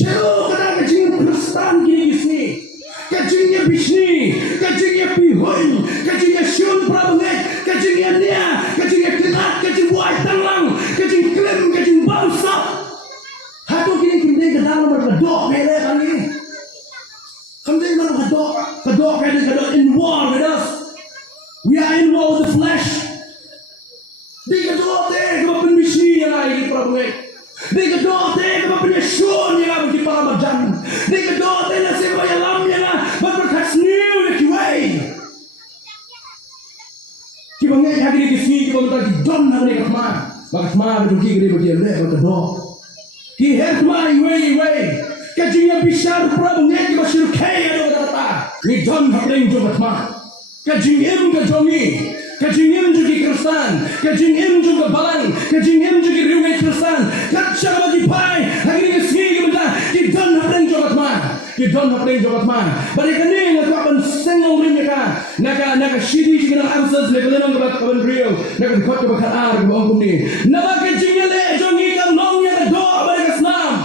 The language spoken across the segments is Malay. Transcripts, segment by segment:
Chelo kada kajing Kristen kini gisni. Kajingnya bisni, kajingnya pihoi, kajingnya syun prabenget, kajingnya nia, kajingnya ketat, kajing buai tanglang, kajing klem, kajing bangsa. Hatu kini kini ke dalam berkedok mele kali. Kami kalau kedok kaya in war with us. We are in war with the flesh. Di kedok kaya bisni yang lagi prabenget. Di kedok kaya syun yang lagi para majan. Di kedok kaya nasib yang lam yang berkas new na kiway. Kibangay hagi ni kisni kibang di don na ni katma. Bakat ma betul ki gede betul le betul do. Ki het ma iwe. Kajinya bisar prabungay kibasir kaya do kata. Ni don hapling jo katma. Kajingim kajongi. Kajingim juga Kristen. Kajingim juga balan. Kajingim juga riwayat Kristen. Kaca bagi pai hagi ni kisni kibang ki don hapling jo katma. Don't have things of man. But it can be a weapon single limita. Naka shitty chicken answers, Nicolino about Coven Rio, Naka cut of a car of Onkuni. Never catching a leg, Johnny come long, yet the door, but a snam.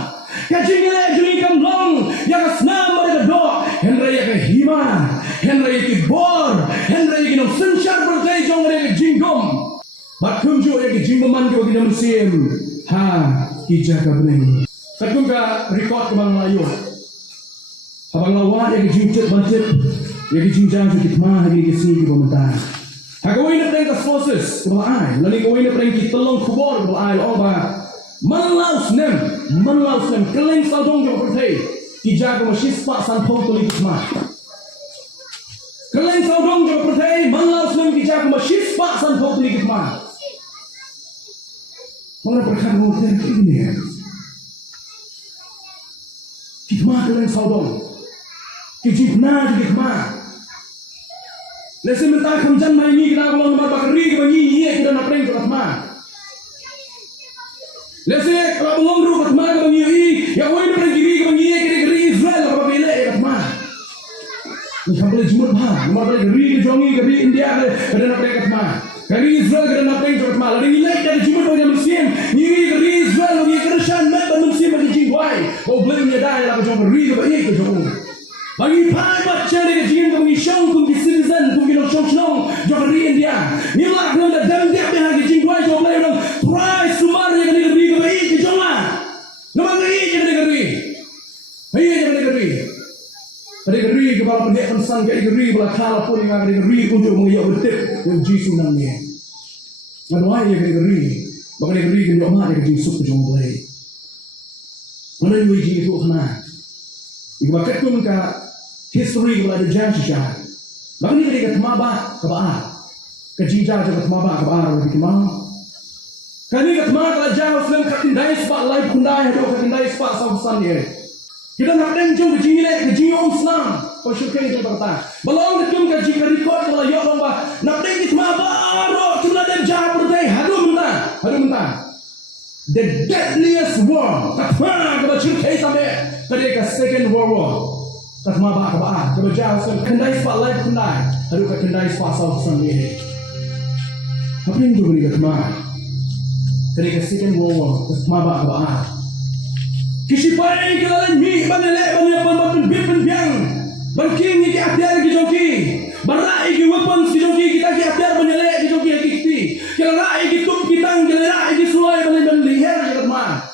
Catching a leg, Johnny come long, yet a snam, but a door. Henry Hima, Henry Bor, Henry Sunshine for day, John Jingom. But come to a Jingoman go in the museum. Ha, Kijaka. Katunga record Kamang Layo. Abang lawan yang dijinjit banjit, yang dijinjang sedikit mah yang disini di pemerintah. Hagawin na perang tas forces kebalaan, lalu gawin na perang telung kubor kebalaan. Oba manlaus nem, keleng saldong jauh pertai. Tijaga masis pak sanpau tulis mah. Keleng saldong jauh pertai, manlaus nem tijaga masis pak sanpau tulis mah. Mana berkat mungkin ini? Kitmah keleng saldong. Kijibna jikma. Lesi minta kamjan mai ni kita kalau nomor bakari ke bagi ye kita nak prank kat ma. Lesi kalau ngomru kat ma ke bagi ye ya oi prank kiri ke bagi ye kiri Israel apa bela kat ma. Ni sampai jumur bah nomor bakari ke jongi ke India ke nak prank kat ma. Kiri Israel ke nak prank kat ma. Lalu ni lagi dari jumur bagi Muslim. Ni kiri Israel bagi Kristen mak Muslim bagi jingwai. Oh belum dia dah lah ke jongi ke bagi ke jongi. Bagi pai baca ni jing kami syong kung citizen kung gino syong jong ri India ni lak no da dam dia ha jing wai jong lai dong try sumar yang ni ri ko i jong la no ma ri je ni ri hei je ni ri ada ri ke bala pendek pensang ke ri bala kala pun yang ada ri untuk mengiyak betik yang jisu nang ni ngadoi ye ri bagi ri ke yo ma de jing sup jong lai mana ni jing itu kana ibakat tu muka history kepada jam sisa. Bagi ni kita maba kebaar, kejija kita maba kebaar lebih kemana? Kali kita maba kalau jam Muslim katindai sepak live kundai atau katindai sepak sausan dia. Kita nak dengar keji Islam, kau syukur itu berkata. Belum kita keji record kalau yo lomba nak dengar kita maba aro kita dan jam berdaya hadu mentah. The deadliest war, katma kalau syukur sampai ketika Second World War. Katma ba kebaar, kebajar kendai sepak live kendai, aduh kendai sepak sausan dia. Apa yang tu beri katma? Ketika Second World War, katma ba kebaar. Kisipai kita ni banyak biang, berking ni akhir kijoki, berai ki weapons kijoki kita ki akhir banyak kijoki kiti, kalau rai ki tup kita, kalau rai ki sulai banyak lihat katma.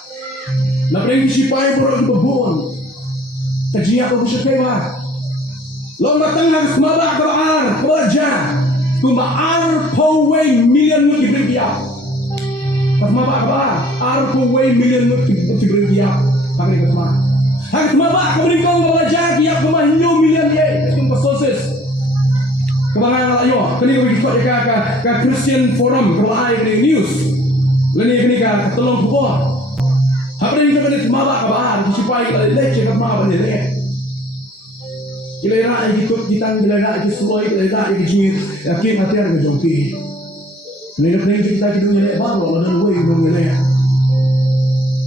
Napre kisipai borok bebon. Kajian apa bisa kewa? Lomba tengah semaba kebaar kerja, kebaar pawai million mut diberdia. Semaba kebaar, pawai million mut diberdia. Kami kemana? Hak semaba keberingkau kerja kiap kemana new million ye, itu proses. Kebangan ayo, kini kau ikut ke Christian Forum, kalau ai kini news, kini ke tolong kubur. Apa yang kita lihat mabak kabar, disipai kita lihat cakap mabak ni lihat. Kita lihat itu kita lihat itu semua kita lihat itu jin, yakin hati ada kejongki. Ni kita lihat baru ada dua yang lihat.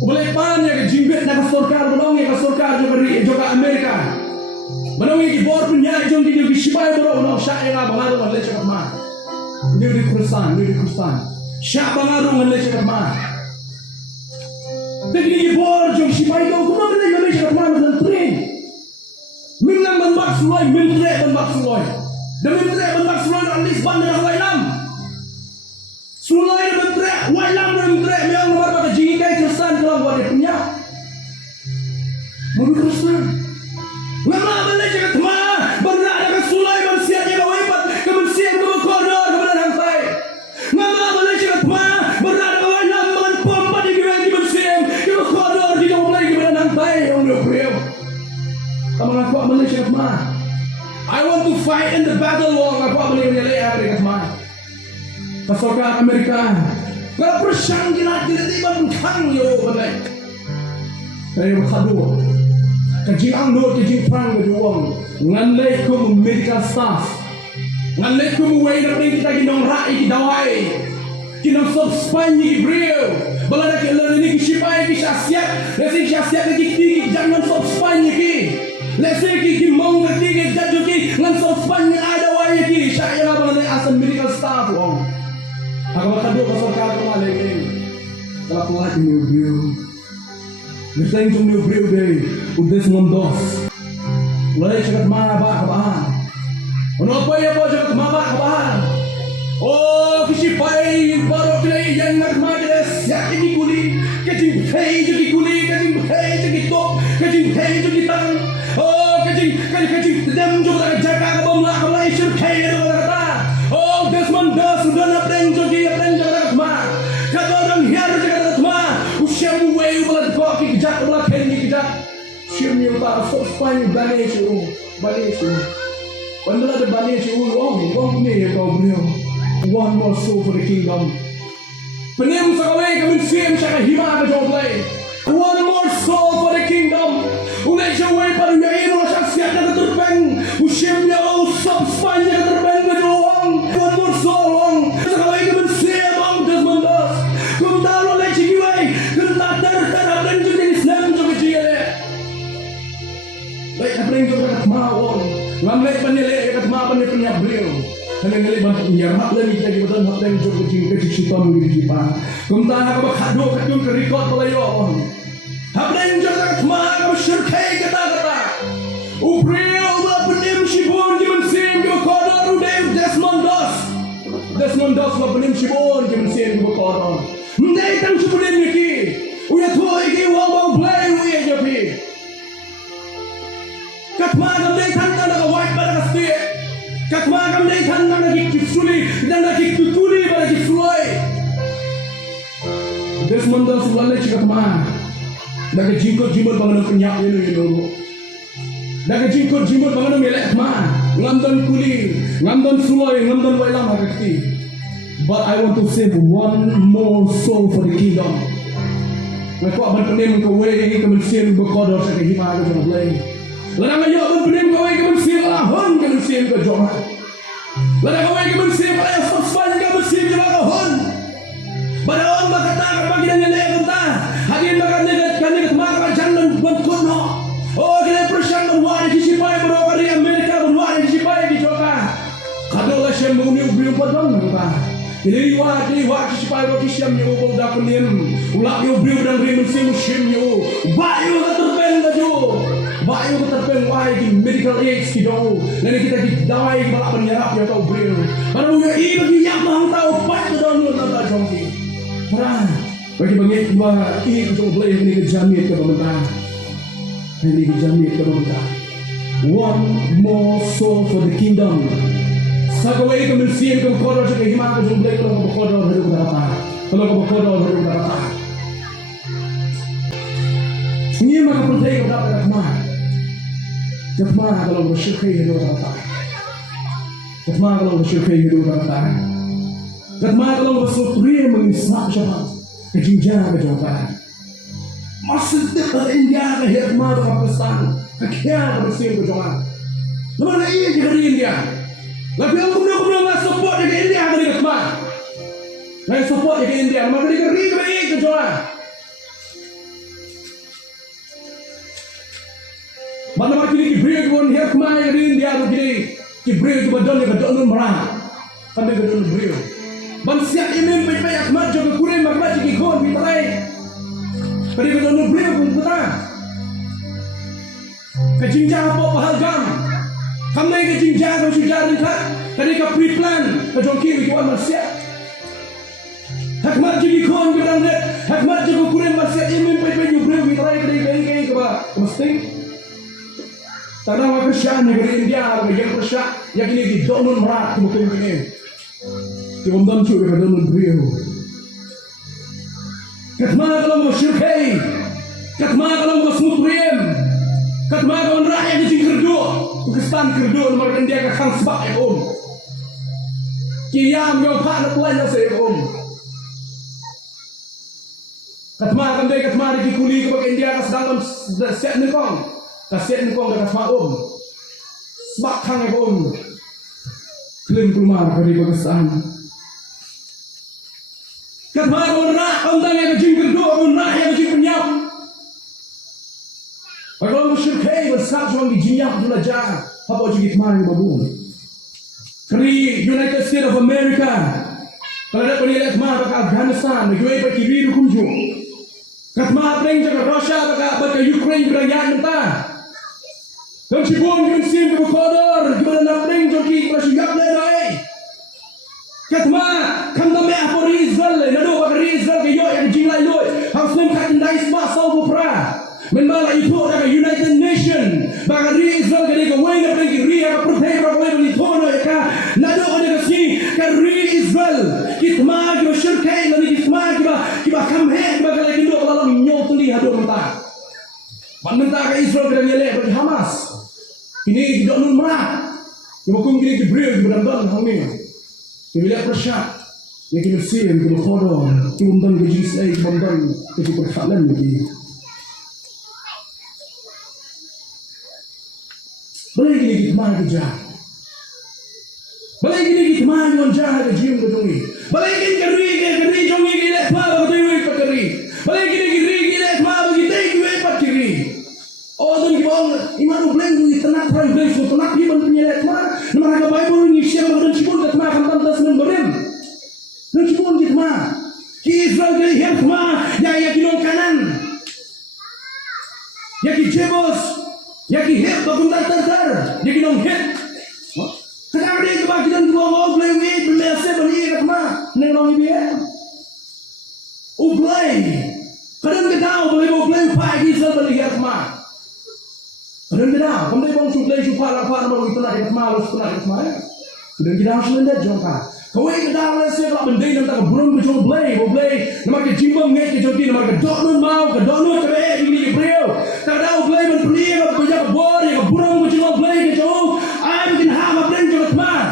Boleh pan yang jimbet nak sorkar belong yang sorkar juga Amerika. Belong yang bor punya jongki dia disipai baru belong syak yang abang ada lihat cakap mabak. Dia di Kristen. Syak bang ada lihat cakap mabak. Teknik bor jong sipai kau kuma benda Malaysia kat mana dalam train. Minang banbak sulai, mintrek banbak sulai. Dan mintrek banbak sulai at least bandar dah wailam. Sulai mintrek, wailam mintrek memang nomor pada jingikai Kristen kalau buat dia punya. Murid Kristen. Ngama Malaysia kat mana? Benar ada sulai manusia dia bawa ibat, kemensian bawa koridor kepada hantai. Ngama Malaysia kat mana? Benar ada wailam dengan pompa di kemensian, kepada koridor di jauh lagi kepada hantai yang dia beriau. Kamu aku Malaysia kat mana? I want to fight in the battle wong aku boleh menyelai Amerika kat mana? Pasokan Amerika. Kalau persang kita tiba-tiba kang yo balai. Ayo khadu. Kajing angdo kajing perang ke wong. Nganlai ko medical staff. Nganlai ko way na kita ginong rai kidawai. Kinong sob Spanya brio. Balada ke ni kisipay kisasiat. Nasi kisasiat ki jangan sob Spanya ki. Lese ki mong katiga jaju ki ngan sob Spanya ada way ki. Saya balada asal medical staff wong. Ako makado pasokan ko malay. Kalau kuat ni brio. Nesteng jom ni brio day. Udes mondos. Mulai cakap maba kabahan. Ano pa ya po cakap maba kabahan. Oh kisipai baru pilih yang nak majelis siap ini kuli. Kecing hei jadi kuli, kecing hei jadi top, kecing hei jadi tang. Oh kecing dem juga jaga kabam lah kabam isur hei itu kata. Oh Desmond Das sudah nak jadi jaga kemana? Kata orang hiar jaga kemana? Usia muai ulat kau kijak ulat hei kijak. Shirmi utar so Spanya balik siu. Bandar ada balik siu. Wong ni kau beliau. One more soul for the kingdom. Penim sakaway kami siem sa kahima ka joblay. One more soul for the kingdom. Unay siya way para yain mo siya siya na terpeng. Usim niya o sub Spanya na terpeng ka jowang. One more soul wong. Sakaway kami siem ang Desmond Das. Kung talo lay sigiway. Kung tatar ablang jo din Islam jo kajiyale. Lay ablang jo katmawon. Ngamlay panilay katmapan niya pinyabril. Ngalay bantu nyarap lagi kita betul betul yang jauh kecil sitam gitu pak. Kumtah apa kado kadun kerikot pelayo. Apa yang jauh kemana kamu syirkai kata. Ubril ulah penim shibun di mensim di kodor udah Desmond Das ulah penim shibun di mensim di kodor. Mendai tang shibun iki. Uya tuh iki wang play uya japi. Katmana mendai tang nak white pada kasih. Katmagam day tan na nagkikisuli na nagkikutuli ba nagkisuloy. Desmond Das wala si katma. Nagkijingkot-jimot mga nang kanyak yun. Nagkijingkot-jimot mga nang milek ma. Ngamdan kuli, ngamdan suloy, ngamdan wailang hagakti. But I want to save one more soul for the kingdom. Naku aban penim kaway kemensian berkodor sa kahima ka sa mablay. Ladang ayo aban penim kaway kemensian lahon kemensian ka jomat. Ladang kaway kemensian kaya sospan kemensian ka lahon. Badaon makataka pagi na nilay kunta. Hagin makanigat kanigat makakajan ng bangkono. Oh kaya presyang ng wari kisipay bro kari Amerika ng wari kisipay di joka. Kadola siya muni ubriyong padang nagpa. Iliwa kisipay bro kisyam niyo kung dakunin. Ulak niyo ubriyong dan rin si musim niyo. Bayo ka terpen ka jo. Bayo ka terpen wai ki medical aids ki do. Nani kita ki dawai ki balak penyerap ya tau ubriyong. Para uya iba ki yak mahang tau pat ka daw nyo tata jongki. Para bagi bangit ba ini kung boleh ini kejamit ke pemerintah. Ini kejamit ke pemerintah. One more soul for the kingdom. Sagaway ko mensiyan kung kodor sa kahima ko jumblay ko ng kodor haru darata. Kalau ko kodor haru darata. Ini makapuntai ko dapat katma. Katma kalau bersyukur haru darata. Katma kalau bersyukur haru darata. Katma kalau bersutri mengisap syarat. Kejinjang ke jawaban. Masih dekat India ke Hikmah ke Pakistan. Kekian ke bersihin ke jawaban. Namun iya ke India. Tapi aku belum support ke India ke Hikmah. Nah support ke India. Maka dia ke jawaban. Mana makin ini kibri pun Hikmah ke India begini. Kibri ke badan ke daun merah. Kan dia ke daun beliau. Bansiak imin baik-baik akmat juga kurang makmat jika ikon bitarai. Kadi ka doon beliau kung kata. Kajinja po pahalgam. Kamay kajinja kung sujarin ka. Kadi ka pre-plan. Kajongki ikuan marsya. Hakmat jadi kon berang net. Hakmat jadi kurang marsya. Imin pai beliau mitrai kadi ka ba. Mesti. Tanah kerjaan negeri India, bagian kerja yang ini di donun merat betul ini. Di bawah juga di donun beliau. Katma kalau mau syurkai, katma kalau mau smutrim, katma kalau rakyat di kerdo, Pakistan kerdo nomor India ke kang sebab om. Kiam yang pak nak lain saya om. Katma kan dia katma di kuli ke India ke sedang set nekong. Kasihan kau dengan maum, sebab kang ekon, klaim keluar dari Pakistan. Kerana orang orang yang jingkir dua orang yang jingkir penyam. Kalau musyrikai besar cuma dijinyap dulu aja, apa jingkir mana babu? Keri United States of America, kalau ada penilaian mana ke Afghanistan, mereka pergi kiri kunjung. Katma pering jaga Rusia, mereka Ukraine berangkat mentah. Dan si bom yang sim ke kodor, gimana nak pering joki masih siap lelai. Katma, kanda me apa Rizal, nado bak Rizal ke yo yang jinglai loy, harus nemkat indai semua sau bupra. Menbala itu ada United Nation, bak Rizal ke dia wei nak pering ria ke pertai bak wei beli tono ya ka, nado ada kasi ke Rizal, kitma ke syirkai lagi kitma kiba kamhe kiba kalau kindo kalau nyot ni hado mentah. Mentah ke Israel ke nyelek bagi Hamas. Ini tidak numrah. Kemudian kini Jibril berdandan kami. Kami lihat persyak. Yang kini Mesir, kini Khodor, Tumdan ke Jisai, Tumdan ke Persalan lagi. Boleh kini kita mana ke jahat. Boleh kini kita mana yang jahat ke jium ke jongi. Boleh kini keri jongi ke lekpa bagi tewi ke keri. Boleh kini ke lekpa bagi tewi ke keri. Oh, dan kita iman ubleng di tenat perang ubleng so tenat dia bantunya lekma. Nama raga Bible ni share dengan cipun lekma hantam tas memberim. Dan cipun lekma. Ki Israel ke lekma yang kinong kanan. Yang ki Jebus, yang ki hip baguntar tantar, yang kinong hip. Sekarang dia kebagian dua mau ubleng ni bermese bani lekma. Nenong dia. Ubleng. Kadang kita tahu boleh ubleng pagi Israel bani lekma. Dan kita, kami bang sudah jumpa lapar baru itu nak malu setelah itu mana? Dan kita harus mendat jangka. Kau ini kita harus siap mendai dan tak burung berjumpa boleh. Nama kita jimbang ni kita jadi nama kita donut mau, kita donut kere ini Gabriel. Tak tahu boleh menpeli kita kerja kebor, kita burung berjumpa boleh kita jauh. Ayam kita ham apa yang jauh mana?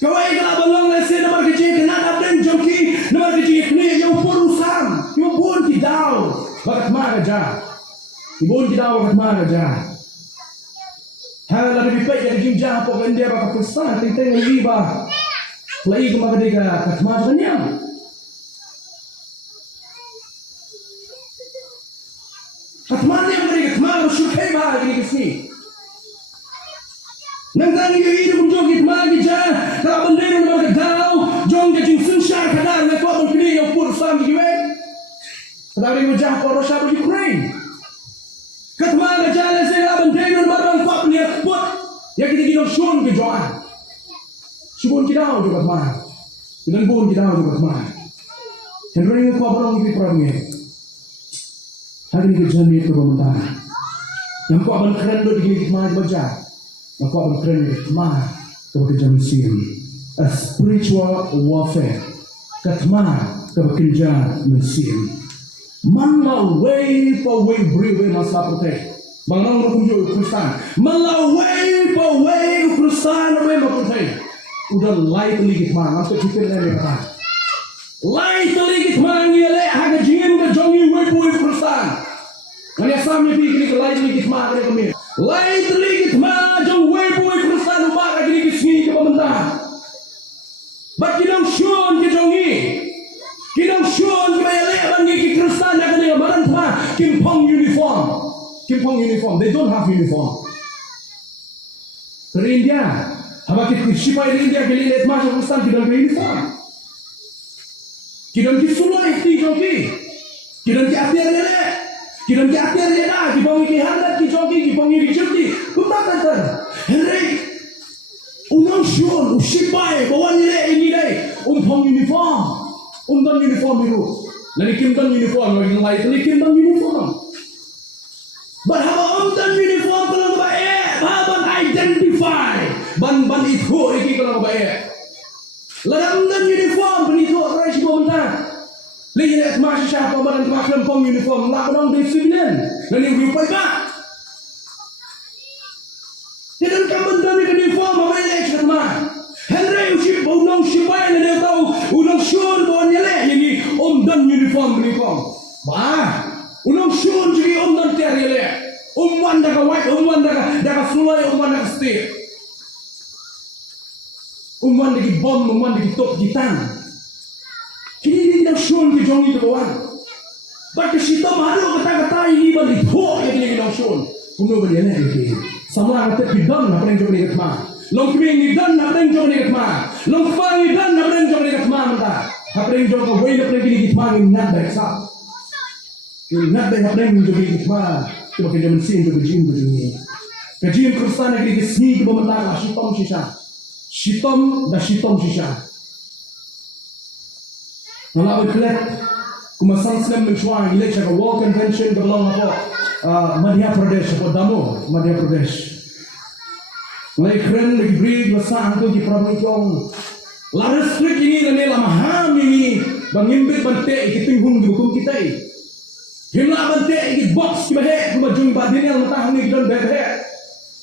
Kau ini kita belum lesson nama kita kena apa yang jauh ki, nama kita ni yang purusam, yang pun tidak. Bakat mana kerja? Ibu tidak bakat mana kerja? Hal lebih baik dari jinjah pokok India bak Pakistan tentang riba. Lagi ke mereka katmajnya. Katmanya mereka kemaru syukai bah ini kesini. Nanti ini kunjung kita lagi jah. Kalau bendera mereka tahu, jong ke jinsun syar kadar lekor berpilih yang pur sam giwe. Kadang mereka kau Rusia bagi Ukraine. Katma jalan saya bendera mereka kuat niat kuat. Yang kita kira syun ke joan. Syun kita juga mah. Dan pun kita juga mah. Henry ini kuat orang itu perangnya. Hari ini kerjaan itu komentar. Yang kuat berkeren do di mah baca. Yang kuat berkeren mah kerja Mesir. A spiritual warfare. Katma kerja Mesir. Melawai pawai beriwe masalah protek. Banglang berkunjung Kristen. Melawai pawai Kristen beriwe protek. Udah lain teligit mana? Masuk kita ni kata. Lain teligit mana ni le? Harga jingin ke jongi pawai Kristen. Kali asam ni pergi ke lain teligit mana ni kami. Lain teligit mana jong pawai Kristen ubah lagi ni kesini ke pemerintah. Bagi dong syun ke jongi. Kita syun kita leban ni Kristen yang kena baran tu Kimpong uniform. Kimpong uniform. They don't have uniform. Dari India, apa kita siapa dari India kali lihat masuk Kristen kita ada uniform. Kita di sulai ti joki. Kita di api lele. Kita jatuh dia dah, kita panggil di handat, kita jogi, kita panggil di cuti. Pembatas kan? Henry, unang syur, usipai, bawa ini deh. Pang uniform, dan uniform itu. Lagi kimdan uniform, lagi lain lagi kimdan uniform. Berapa dan uniform kalau baik, ban identify, ban itu iki kalau baik. Lagi dan uniform, ban itu orang sih bontang. Lihat masih siapa ban kemaklam pang uniform, nak orang di civilian, dan yang rupai pak. Jangan kamu dan uniform, apa yang ekstra mah? Henry usip unang sipai na dia tahu unang syur bawa nyale ini dan uniform uniform. Bah, unang syur jadi dan tiar nyale. Wan daga white, wan daga sulai, wan daga stick. Wan dagi bom, wan dagi top gitan. Kini dia syur ke jongi tu kawan. Bagi kita malu kata-kata ini bagi ho yang dia nak syur. Kuno bagi ni lagi. Sama kata pidam apa yang jongi kat mah. Long kami ni dan nak bring jom ni kat mah. Long kami ni dan nak bring jom ni kat mah mata. Bring jom ko way nak bring ni kat mah ni nak dah sah. Ni nak dah bring jom ni kat mah. Kita kerja mesin tu jim tu ni. Kerja Kristen negeri ke sini ke pemerintah shitom sisa. Shitom dah shitom sisa. Kalau berkelat, kumasan Islam mencuai ilek cakap World Convention ke belong apa Madhya Pradesh apa Damo Madhya Pradesh. Lagi keren lagi beri besar tu di Pramukyong. Laras trik ini dan lama ham ini bangimbit bante ikitinghung di hukum kita. Himla bante ikit box kita he, cuma jung badin yang mentah ni dan bebe.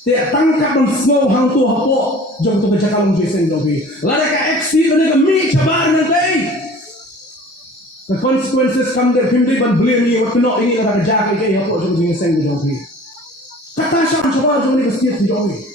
Tiap tangkap dan semua hang tu hapo jom tu kerja kalung jisen jogi. Lada ka exit dan ka mi cabar nanti. The consequences come there himdi ban blame ni waktu no ini ada kerja ke hapo jom jisen jogi. Kata syam cabar jom ni kesetiap jogi.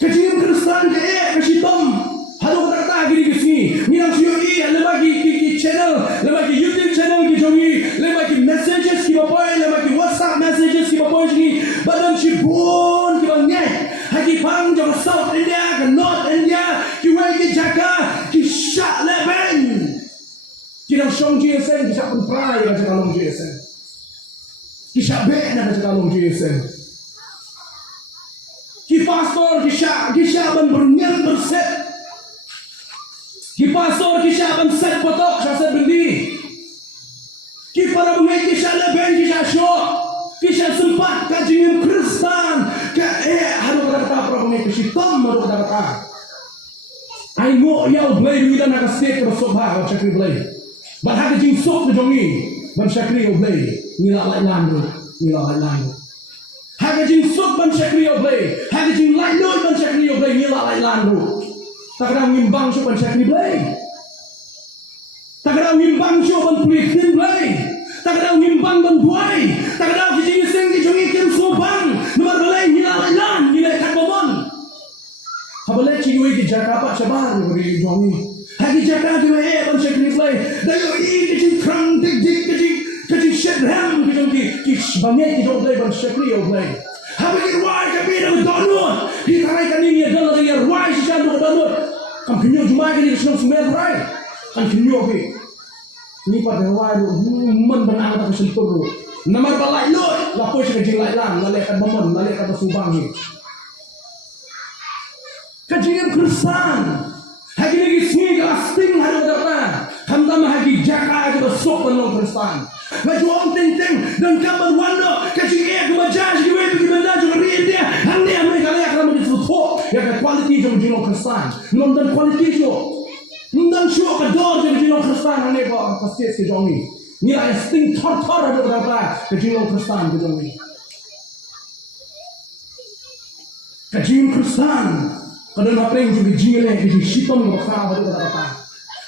Kecil Kristen ke kesitom, halu kata gini kesini, ni nak siapa lebagi channel, lebagi YouTube channel ki jongi, lebagi messages ki bapai, lebagi WhatsApp messages ki bapai ni, badan si pun ki bangnya, hagi pang jom South India ke North India, ki wei ki Jakarta, ki syak leben, ki nak song JSN, ki syak pun prai nak kalong JSN, ki syak be nak kalong JSN. Ki pastor kisah ban berniat berset. Ki pastor kisah ban set potok saya bendi. Ki para pemain kisah leben kisah show. Kisah sempat kajian Kristen. Haru kata para pemain kisah tom haru kata. I know yau blay kita nak set terus bah cakri blay. Ban hak jing sok jongi. Ban cakri blay. Nila lai landu. Hak jing sok ban cakri blay. Hak jing lai noi ban cakri blay nila lai landu. Tak ada ngimbang so ban cakri blay. Tak ada ngimbang so ban pulitin blay. Tak ada ngimbang ban buai. Tak ada jing seng di jongi kem sobang. Nomor blay nila lai lan nila kat bomon. Habale ciwi di Jakarta cabar beri jongi. Hak di Jakarta di ban cakri blay. Dayo i jing krang dik kecil syedram kis banyak kita boleh bersyukur boleh. Habis ruai kami nak download. Ditarakan ini adalah dengan ruai sisa nak download. Kampunyo cuma ini senang semua ruai. Kampunyo ni. Ini pada ruai men benang tak sentuh. Nama balai loy, lapor sekejap lagi lang, lalai kat bomon, lalai kat subang ni. Kajian Kristen. Hagi lagi sini lasting hari depan. Hamdam hagi Jakarta juga sok penuh Kristen. Maju om ting dan kabar wanda kecil kemajaj gue pergi bandar juga dia handi mereka lihat kalau begitu foto ya kan quality juga jino Kristen non quality show non show kedor juga jino Kristen handi kok pasti sejongi ni lah insting thor ada berapa ke jino Kristen sejongi kecil Kristen kadang apa yang juga jile di sitom berkah ada berapa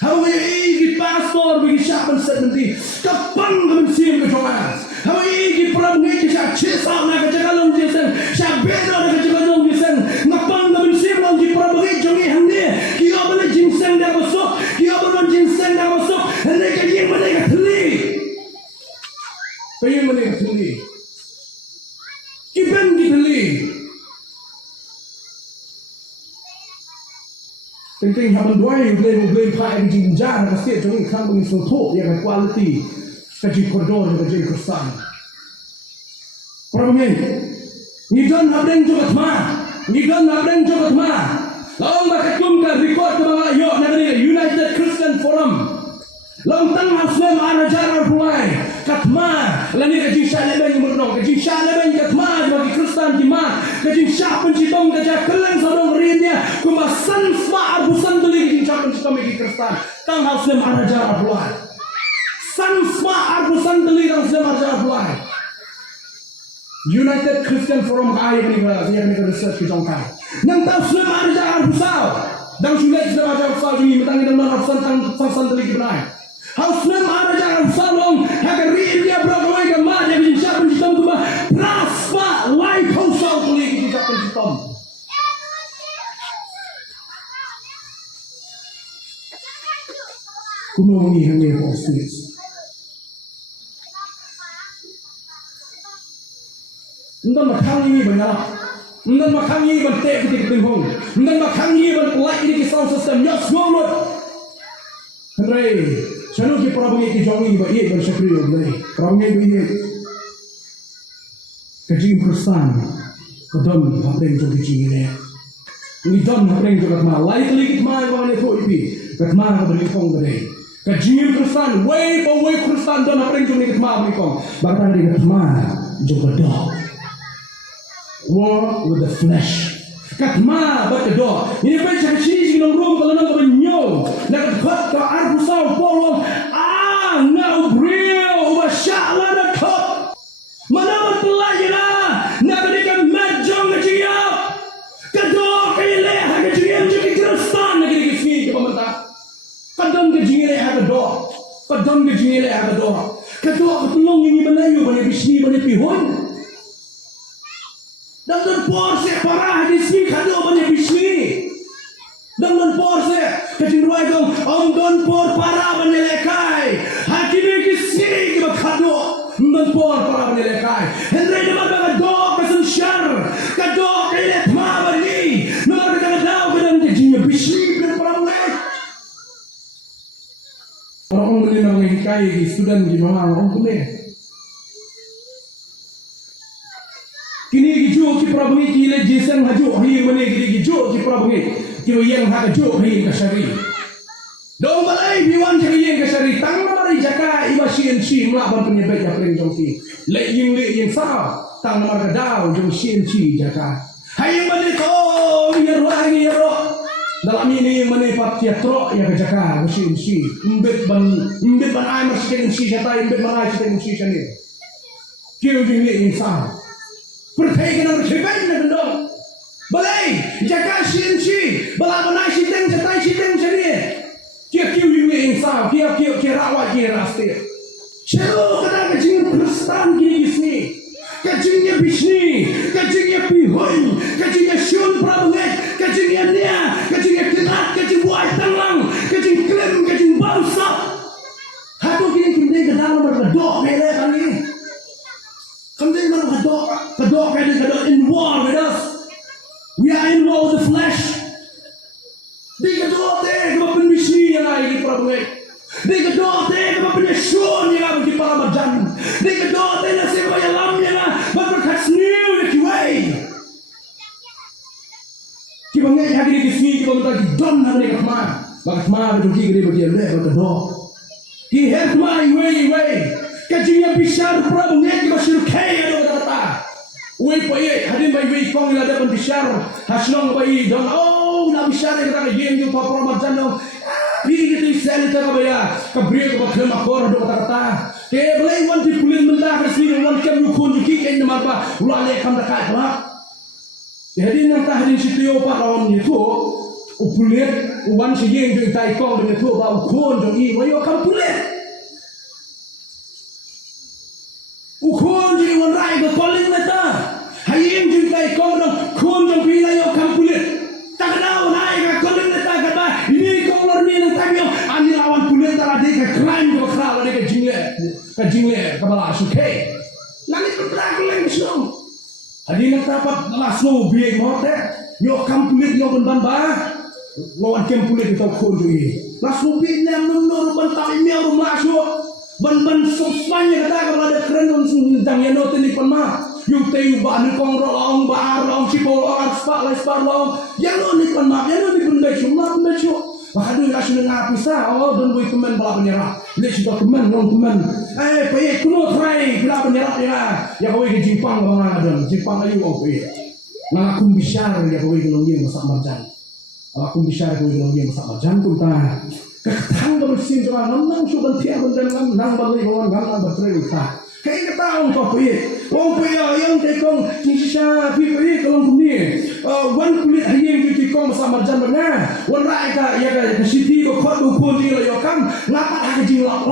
Hawa igi pastor bagi siapa sedenti kapan kemencim ke Jonas hawa igi perang ni kisah cesa nak kejalan jesen siapa beda nak kejalan jesen ngapan kemencim lagi perang bagi jongi hande kio boleh ginseng dah masuk kio boleh ginseng dah masuk hande kajian mereka teli kajian mereka teli kipen teli Tengking haban duai blame pai jing jar ka setiap jong ikan bagi suatu yang quality kaji koridor kaji Kristen Problem ngidon habdeng juga ma, ngidon habdeng juga ma. Laong makakum ka record ka mga yo na kanina United Christian Forum. Laong tang Muslim arajar buai katma lani ka jing sha leben murnong ka jing sha leben katma bagi Kristen di ma ka jing sha pencitong ka ja kelang sadong rinya kuma san sma arbusan tuli ka jing sha pencitong bagi Kristen tang Muslim arajar buai san sma arbusan tuli ka Muslim arajar buai. United Christian Forum ay ni ba siya ni ka research ki jong kai nang tahu selama ada jalan besar dan sulit selama jalan besar ini mentang kita melakukan tentang tali kebenaran harus selama ada jalan besar dong agar dia beragama ke mana yang diucapkan di dalam tubuh raspa life kosong boleh diucapkan di dalam kuno ini hanya positif. Entah macam ini banyak. Ngan makangi ban tek ketik penghong ngan makangi ban like ini sound system nyos ngolot Andre chanu ki problem ki jongi ba ye ban shakri oblai problem bi ye kaji Kristen kadam hapreng jo ki ne ni dam hapreng jo ma like likit ma ba ne thoi pi katma ba ni khong ba kaji Kristen way for way Kristen dam hapreng jo ni katma ba ni khong ba ta ni katma jo ba war with the flesh. Katma berkedor. Ini baca kecil dalam room kalau nak benyol. Nak kat ke arbusau polong. Nak beriau ubasyalah nak kat. Mana berpelai lah. Nak berikan majang kecil. Kedor kile hak kecil jadi Kristen nak kira kisah ke pemerintah. Kadang kecil hak kedor. Kadang kecil hak kedor. Kedor ketolong ini Melayu bani bisni bani pihon. Dengan porse parah di sini kado banyak bisni. Dengan porse kecenderungan kau onggon por parah banyak lekai. Hakimi kisini kita kado dengan por parah banyak lekai. Hendrai dapat kado kesensyar kado kailet ma bagi. Nomor kado kadang kejinya bisni dan parah banyak. Orang boleh nak mengikai student di mana orang boleh. Kini gijo ki prabhu ki le jesen haju hi mane ki gijo ki prabhu ki yang ha gijo hi ka shari dong balai biwan ki yang ka shari tang mari jaka iba sien chi ma ban punya baik apreng jong ki le yang sa tang mar ka dau jong sien chi jaka hai mane ko ya ruangi ya ro dalam ini mane pat teatro ya ka jaka sien chi imbet ban ai mar sien chi jata imbet ban ai sien chi chani ki jing le yang sa pertaikan orang cepat nak dong. Balai jaga sienci, bala banai siteng jatai siteng jadi. Kia kiu ini insaf, kia rawat kia rasti. Cero kadang kecing Kristen kini bisni, kecingnya bisni, kecingnya pihoi, kecingnya syun prabunet, kecingnya nia, kecingnya ketat, kecing buai tanglang, kecing klem, kecing bangsa. Hatu kini kita dalam berdok mele kali. Something going to Kadok in war with us. We are in war with the flesh. Di kadok kama penbisni yang lagi di Prabu. Di kadok kama penyesun yang lagi di Paramajan. Di kadok na sewa yang lam yang berkat seniu yang kiwai. Kibangai hari ini kisni kibangai kita don hari ini kama. Bakat ma betul kiri bagi le kadok. Ki herma iwai. Kajinya bisyar Prabu ngeki masyur kaya do kata-kata. Uwe pa ye hadin bay we kong ila dapat bisyar haslong bay don na bisyar kata yen yung papromadjan no. Pili gitu selita ka baya kabriyo ka bakla makor do kata-kata. Kaya balay wan ti pulin menta kasi wan kam yu kun yuki kay na marba ulale kam dakat ba. Hadin nang ta hadin sitiyo pa lawan nito upulit uwan si yen yung tay kong nito ba ukon do i wayo kam pulit. Ukon jadi wan rai ke calling neta. Hayim jintai kau dong kon dong pila yo kampulit. Tak kenal naik ke calling neta kata ini kau lor ni nang tabiyo ani lawan pulit tara de ke crime ke kral de ke jingle ke bala suke. Lani berdak leng song. Hadi nang dapat langsung biye mote yo kampulit yo ban ba. Lawan kampulit itu kon jadi. Langsung biye nam nur ban tai meru masuk. Ban susahnya kata kepada keren dan yang noten di panma yung tayo ba ni kong rolong ba rolong si ko arpa les parlong yan no ni pan map yan no ni bunda chu baka do ya sunu ngapi sa oh don boy teman bala penyerah le si teman non teman paye kuno try bala penyerah ya kowe ke Jepang bang adon Jepang ayu oh paye ngakum bisyar ya kowe gelong yang masak marjan ngakum bisyar kowe gelong yang masak marjan kun ta ketang do sin jo nang su ban tia ban dan nang ban le bang nang ban tre ta kayak ketang ko paye wong paye yang te kong kisah pi paye kolong ni wan kulit hayeng di kong masak marjan bang wan ra ka ya ka siti ko khot pun di lo kam ngapa ha jing lak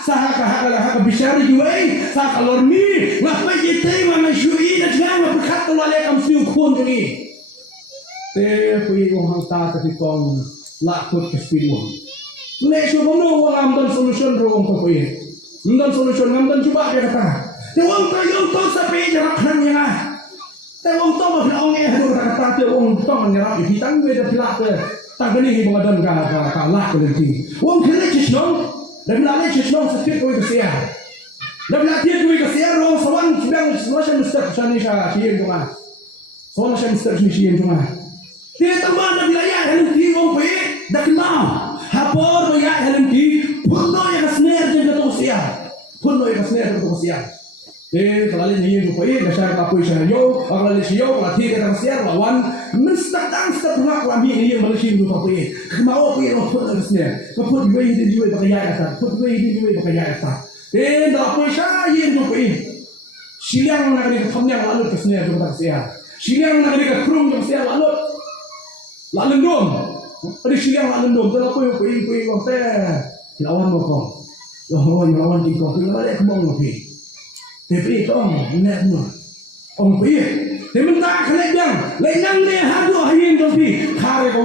saha ka bisyar di wei sa kalor ni ngapa ye te ma shui na jangan berkat lo le kam siu pun ni te paye ko hang ta ti kong lak khot ke spiru le shu bono wang am dan solution ro ko paye dan solution ngam dan coba dia kata te wong ta yung to sa pe jarak han ya te wong to ma ong e hadu kata te wong to nyarap di tang we da pilak te tang ni bangadan ka lak ko ti wong kene chisnong dan la le chisnong sa fit ko ke sia dan la tie ko ke sia ro sawan sedang semacam step sani sha sien ko ma sawan macam step ni sien ko ma te tamban da wilayah han ti wong pe da kenal hapor ya han ti puno ya kasner je to sia puno ya kasner to sia kalau ni ko pe da sha ka po sha yo kalau le sio la ti ka sia lawan menstak pula ko ami ni Malaysia tu ko pe mau pe ro puno kasner ko put we di we ba ya ta put we di we ba ya ta da po sha yin to pe silang na ka thomnya lalu kasner to ka sia silang na ka krum to sia lalu dom ada silang lalu dom da po pe ko te lawan mo ko lawan di ko pe la le ko mo pe tapi itu nak no ông biết thì mình ta khné đăng lấy năng để hát đua hiên trong phi khai có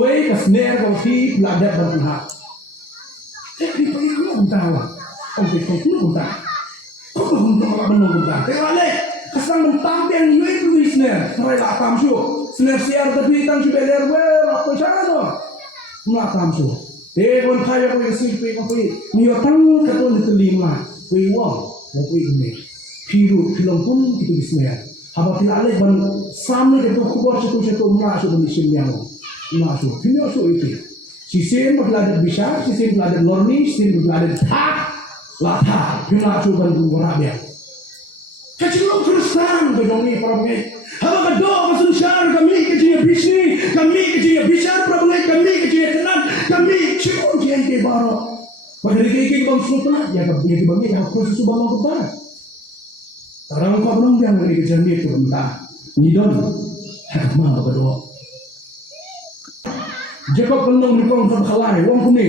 với cái snare trong phi là đẹp bằng hạt thế thì phải không ta à ông thì không biết ông ta không có bằng ta thế là đấy cái sang mình tam tiền như cái snare phải là tam số snare siar tapi tam số belajar apa cara đó nggak tam số thế còn khai có cái gì phải có phải nhiều tăng cái tuần tự lima phải uang mau ini hidup film pun kita bismillah. Haba fil alih ban samne ke to kubor satu masuk di sini yang masuk. Film masuk itu. Sisen belajar bisa, sisen belajar learning, sisen belajar tak, latah. Film masuk ban berabia. Kecilung Kristen bejoni para pengai. Haba kedo masun syar kami kecil bisnis, kami kecil bisa pengai kami kecil tenan, kami cium dia ke baro. Pada dikiki bang sultan ya ke bang ya khusus bang kita. Tarang kau belum yang dari kerjanya itu entah. Nidon hikmah berdoa. Jika penuh di kolom terkhalai wong kuni.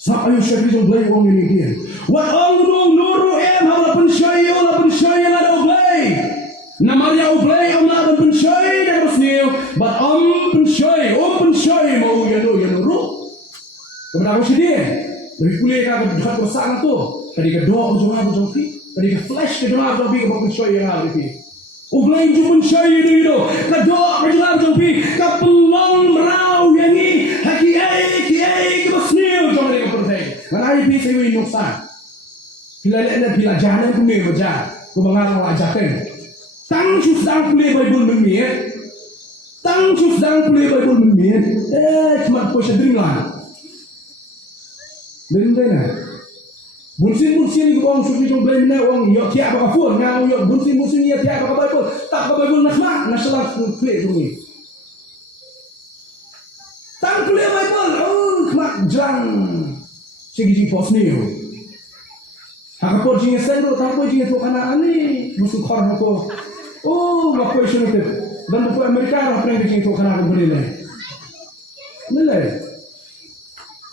Sa ayu syekh itu belai wong ini dia. Wa angdung nuru hala penshay la oglay. Namarya oglay amna penshay da musnil, but penshay mau ya nuru. Kemudian apa sih dia? Dari kuliah kan dekat bersama tu. Tadi ke doa ujungnya fi. Tadi ke flash ke doa fi ke bukan syai yang ada fi. Ublain jumun syai itu. Ke doa ujungnya fi. Ke pelong merau yang ni. Kiai ke basnil jangan dia percaya. Mana fi saya ini nuksan. Bila jalan tu ni baca. Ku mengarang ajakan. Tang susah kuliah Bible mengiat. Tang susah kuliah Bible mengiat. Cuma puasa dreamland. Benda bunsin ni orang suci tu boleh mana orang yok tiap apa pun ngau yok bunsin ni tiap apa pun tak apa pun nak nasalah play tu ni tak play Bible kemak jang segi pos ni hakapor jinga sendo tak apa jinga tu kana ani musuh khor ko waktu isu ni dan buku Amerika lah pernah jinga tu kana boleh le boleh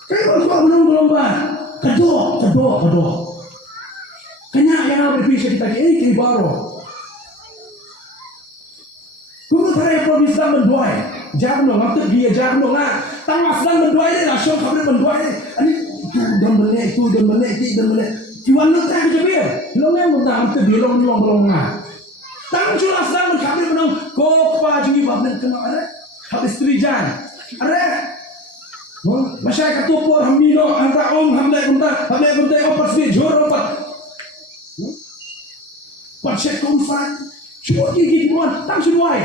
kalau kau menang lomba, kedua. Kena yang apa bisa kita kiri baru. Kau tahu apa bisa menduai? Jangan dong, apa dia jangan dong. Tanggal sedang menduai ni lah, syok kabar menduai. Ani dan menek. Kiwan lu tak kerja biar. Long yang mudah, apa dia long. Tang curah sedang menkabar menang. Kau pagi babnek kena ada. Habis trijan. Ada. Masyarakat tupur hamino hamlai kunta opas di jor opat Pancet kumfan. Cuma gigi tuan, tak sesuai.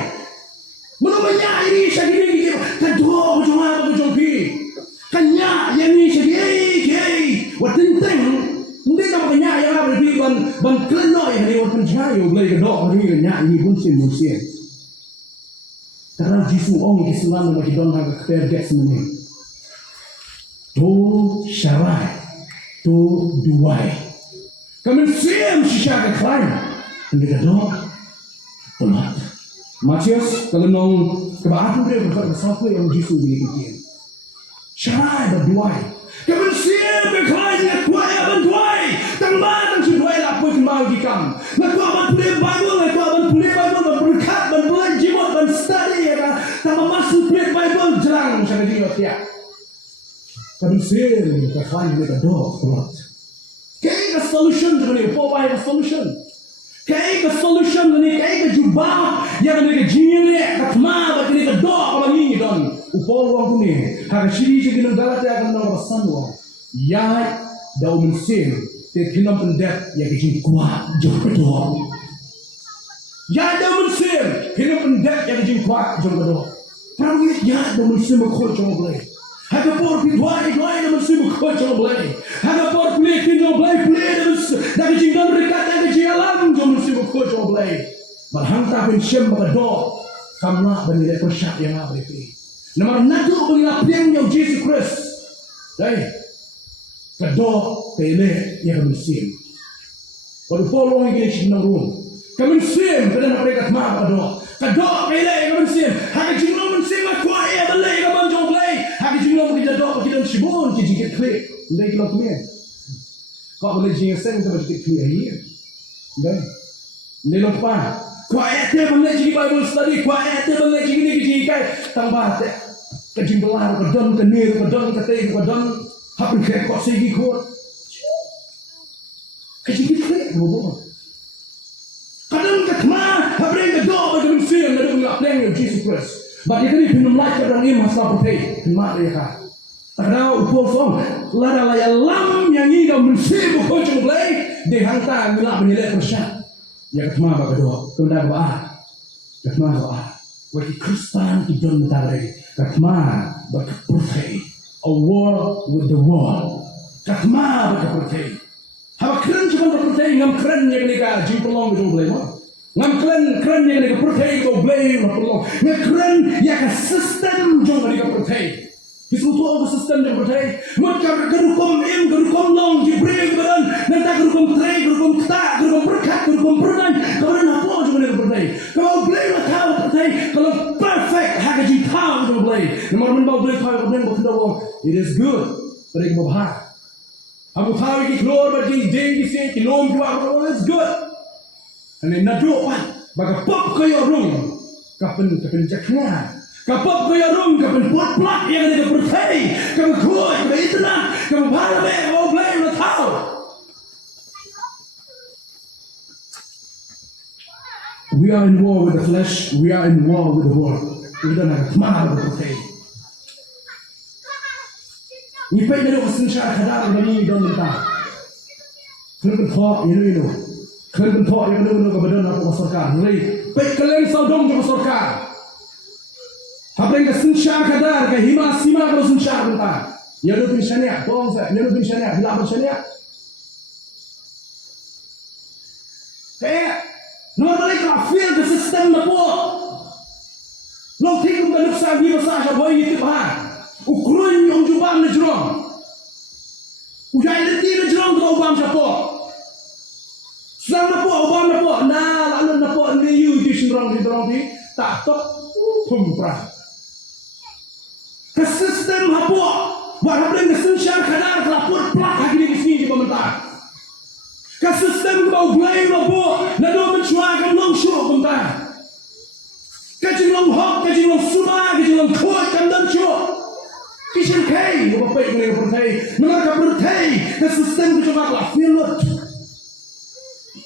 Menurutnya ini saya gigi kedua berjumpa pi. Kanya yang ni saya watin hindi tak kanya yang apa pi ban keloi ni watin jaya boleh kedua ni kanya ini bunsin. Karena Yesus orang Islam yang kita nak kerja semuanya. Tu syarai, tu duai. Kami siam sisa keklaim, kita doa pelat. Matius kalau nong kebahagiaan dia berkata siapa yang Yesus dikatakan. Syarai dan duai. Kami siam keklaim yang duai abang duai. Tang duai lah pun mau dikam. Nak abang boleh Bible, nak abang boleh Bible, berkat, boleh jimat, study ya kan. Tambah masuk Bible jelang saya dia tiap. Kami siam keklaim kita doa pelat. Kaya solution ni, provide solution. Kaya solution ni, kaya jubah yang ni kejian ni, katma bagi ni doa kalau ni don. Upol wang tu ni, hari sini kita galat ya kan nama rasan wang. Ya, dah mensin, terkena pendet yang kejian kuat jauh berdoa. Ya, dah mensin, kena pendet yang kejian kuat jauh berdoa. Perawi ya, dah mensin berkol jauh boleh. Haga por pidwai na mensin berkol jauh boleh. Haga por play kino boleh dah kejian dan rekat dah kejian alam jauh mensin berkol jauh boleh. Berhantar pensiam berdoa, kamlah bernilai persyak yang apa itu. Nama natu bernilai piang yang Yesus Kristus. Dai, berdoa kene yang mensin. Kalau polong ini cina rum, kemensin pada nak mereka mah berdoa. Berdoa kene yang mensin. Hak cina mensin macam ya boleh kaman jauh boleh. Hak cina kita doa kita sibun kita klik. Dai kalau tu ni. Kau boleh jinga sen kita boleh klik here. Dai. Ni lupa. Kuat dia boleh jadi Bible study, kuat dia boleh jadi ni kai tambah te. Kejimbelar kedon kenir kedon kate kedon hapun kek kok segi kuat. Kejimbelar bobo. Kadang ketma habring kedok bagi film ada ngap leng Jesus Christ. Bagi kini film like kadang ini masalah pertai, ketma dia ka. Ada upol song, lada laya lam yang ini dah mesti bukan cuma boleh dihantar guna menilai persyak. Ya ketma bagi doa, kemudian doa, ketma doa. Bagi Kristen itu mentari, ketma bagi pertai. A war with the world. Ketma bagi pertai. Haba keren cuma pertai, ngam keren yang ni ka jimpelong itu boleh mah. Ngam keren yang ni ka pertai itu boleh mah pelong. Ngam keren yang ka sistem jom ni ka pertai. Hisbu tu apa sistem yang pertai? Mereka kerukom long jibril badan. Nanti kerukom tray, kerukom ketak, kerukom berkat, kerukom peran. Kalau apa cuma ni ka pertai? Kalau boleh lah tahu pertai. Kalau perfect hak jitau itu boleh. Nomor menbau boleh tahu boleh berkata wong. It is good. Mereka berbahar. Abu tahu ki keluar bagi deng sini kilom dua orang it's good. Ane nado kan baga pop kaya rung kapan jakna. Kapop kaya rung kapan pot plak yang ada pertai. Kapan kuat kapan itna kapan bhalme mau blame na tahu. We are in war with the flesh, we are in war with the world. Kita nak mahal pertai. Ni pai dari usin syar kadar bani don kita. Kerana thok ini. Kerana thok yang dulu kebadan apa sarkar. Mulai pai keleng saudong ke sarkar. Apa yang usin syar kadar ke hima sima ke usin syar kita. Ya lu bin syariah, tolong saya. Ya lu bin syariah, bila bin syariah. Kayak normally kafir ke sistem apa? Lo tikum ke nuksa di masa syabai itu bah. Ukurun yang jubang nejrong. Ujai leti nejrong ke ubang siapa? Sedang apa ubang apa? Nah, lalu apa ni you di sindrong di dorong di tak tok kumprah. Ke sistem apa? Walau dengan kesensyar kadar kelapur plak lagi di sini di pemerintah. Ke sistem kau blame apa? Lalu mencuakan long syuk pemerintah. Kajing long hok, kajing long suma, kajing long kuat kandan syuk. Kisah kay, apa baik dengan pertai, mereka pertai, ke sistem itu cuma lah filot.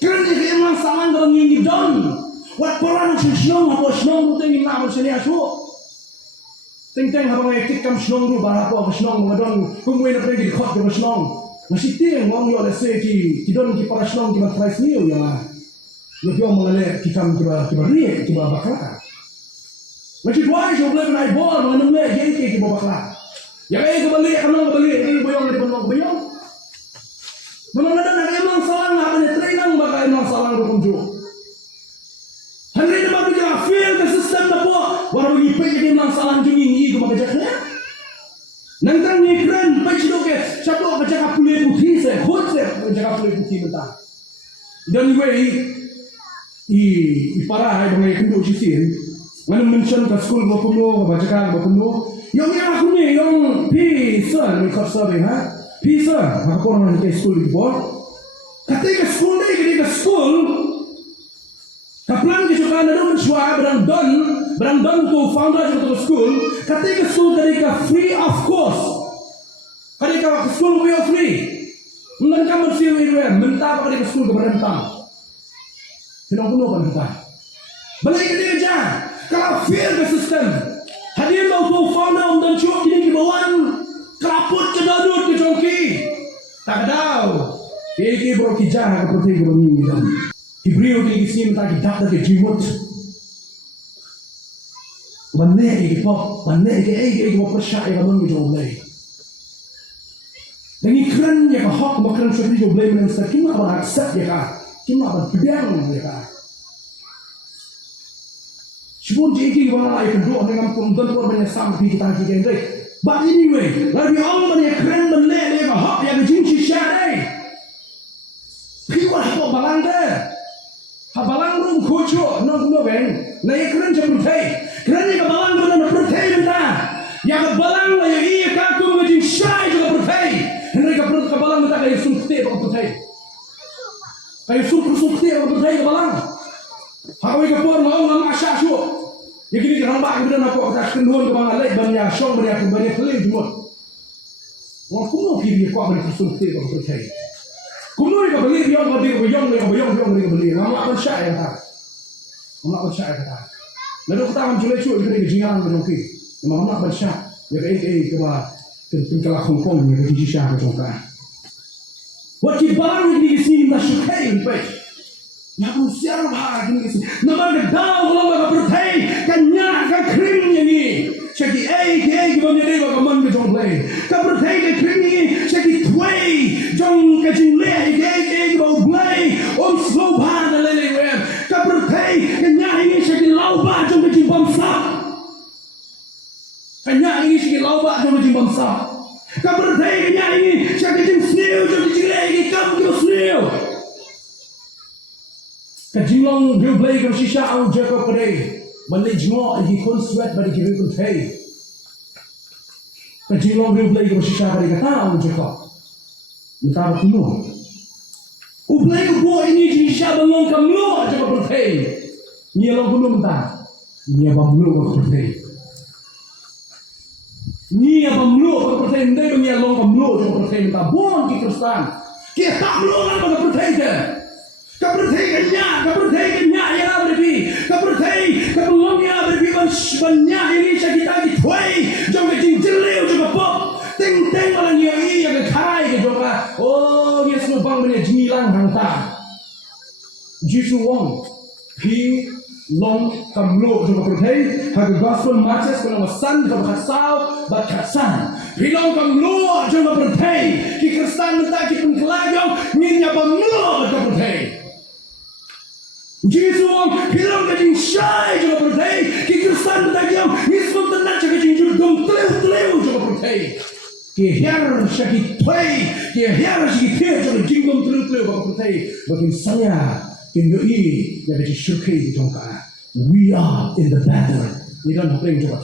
Kerana dia memang saman dalam ini don. Wat peran senang apa senang tu tinggi nak berseni asu. Tingteng apa ngekik kam senang tu barang apa senang mengadon, kumui nak pergi kot ke senang. Masih tiang orang yang ada segi, tidak kita para senang kita price new yang lah. Yo mengalir kita rie kita bakla. Macam dua je boleh naik bol mengenai le jadi kita bakla. Ya kembali ini boyong di penuh boyong. Memang ada nak emang salah nak ada training bakal emang salah berkunjung. Hari ini baru kita feel ke sistem apa baru ini pergi emang salah jungi ni ke bacakannya. Nangkang ni keren pergi dok ke siapa baca kapulai putih se hot se baca kapulai putih mentah. Dan gue para hai bangai kundu sisin mana mention ke school bakundo bacakan bakundo yang aku ni yang pisa ni khasa be ha pisa aku orang ke school di bawah ketika school kaplan ke suka ada mencuba berang don tu founder untuk school ketika school ketika free of course ketika school we are free mereka mesti mentah ketika school keberentang tidak perlu mentah balik ke dia je kalau fail ke sistem hadir lo tu founder dan cuak kini ke bawah keraput ke dadut ke jongki tak tahu Iki bro kijah ke putih bro ni dan Ibriu di sini minta kita ke jimut wanne iki pop wanne iki pop persya yang kamu jauh lagi dan ikran ya hak makran seperti jauh lagi menang kima apa accept ya kah kima apa pedang ya kah sebelum jadi orang lain kedua dengan pembentuk banyak sampai kita ini. But anyway, lalu Allah banyak keren menilai dia hak yang jinci syar'i. Piwa apa balang deh? Balang rum kucu, no beng. Naya keren seperti keren yang balang benar seperti entah. Yang balang naya iya kaku menjin syai juga seperti. Mereka perut balang entah kayak sumkti apa seperti. Kayak sumkti apa seperti balang. Hawi kapur mau ngam asya syuk. Ya gini kan bak kemudian aku atas kenduan ke bang alai banyak syong banyak kelih semua. Wah kuno kiri aku akan tersuntik aku percaya. Kuno ni beli biang beli. Nama apa syai kata. Lalu kita akan julai cuy kita kejian berjoki. Nama apa syai. Ya ke bah tinggal Hong Kong ni ke syai berjoki. Waktu barang ini sini nasukai baik. Yang siapa bahagia ni? Nama kedau kalau mereka bertai kanyak kering ni. Jadi kemudian dia bagaimana berjumlah? Kebertai kering ni jadi tuai jong kejumlah bau blai slow bar lele web. Kebertai kanyak ini jadi lauba jong kejimbang sah. Kanyak ini jadi lauba jong kejimbang sah. Kebertai kanyak ini jadi snail jong kejilai kamu snail. Kajilong dia beli ke sisa au jaga kedai. Balik jengok lagi kon sweat balik kiri kon thay. Kajilong dia beli ke sisa kedai kata au jaga. Minta bertemu. Ublai ke buah ini sisa bangong kamu jaga berthay. Ni long kuno minta. Ni abang mulu berthay. Ni abang mulu berthay. Ndai ni long kamu jaga berthay minta. Buang ke Kristen. Kita mulu lah berthay je. Kebertai ya berbi. Kebertai kebelongnya berbi banyak ini kita dituai. Jangan jengjeleu juga pop. Ting malah nyai yang kai ke juga. Oh dia semua bang punya jinilang hangta. Jisu wong pi long kamlo juga bertai. Harga gospel matches kalau masan kalau kasau bat kasan. Pi long kamlo juga bertai. Ki Kristen minta ki pengkelajong nyinya pamlo juga bertai. Jesus bilang ke syai juga bertai. Ki Kristen bertagiam Yesus tenat ke jinjur dom teleu juga bertai. Ki her sakit tuai, ki her sakit tuai juga jinggom teleu juga bertai. Bagi saya kendoi yang ada syukai jongka. We are in the battle. Ni dan apa yang juga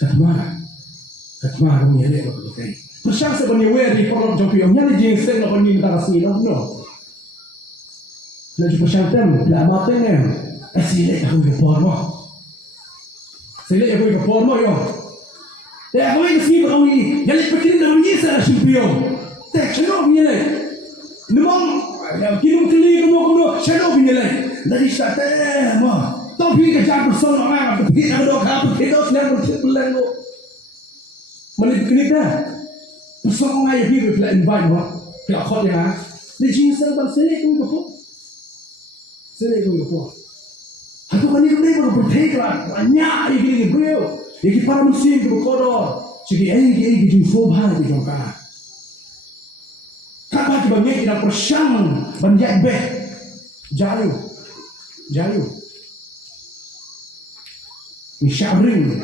katma kami ada bertai. Persang sebenarnya where di kolom jongki yang nyali jeng sen nak ni minta kasih no. Lalu persyaratkan bila matanya silek aku ke forma. Silek aku ke forma yo. Tak aku ini sih orang ini. Jadi pekin dalam ini saya simpion. Tak cakap ni leh. Memang kinum keli kuno cakap ni leh. Dari syaitan mah. Tapi kerja bersama orang pergi ada dok kita sedang berbulan lo. Menit kini dah. Bersama orang yang pergi invite mah. Kalau kau dia, di jinsan tak silek aku ke. Sini ko po. Ato kanina ba bertekad banyak iki beliau. Iki para muslim ko kodo. Sige ay jing sobha di jongka. Kapag banyak ina persyang banyak be. Jayu. Ni sya'ring.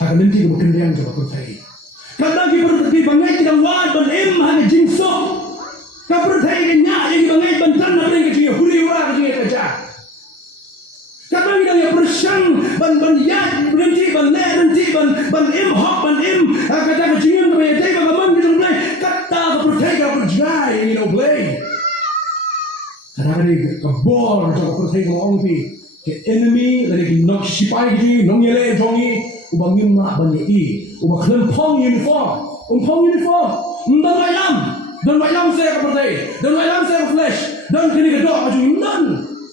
Haka nanti ko kendiang jo ko tai. Kapag di banyak ina wad ban im haka jing sob. Kapag tai nya iki banyak bantan na ring ki huri wa ki ka. Kapag ina persyang ban ya nanti ban im hok ban im kata ka jing ko ya tai ba man ki jong lai kata ka pertai ka perjai ni no blai. Kadang-kadang kabor jauh pertai ka ong pi ke enemy lagi nok sipai ji nong yele jongi ubangin ma ban yi ubang klempong uniform dan lam saya ka pertai dan lam saya ka flesh dan kini ka dok aju nan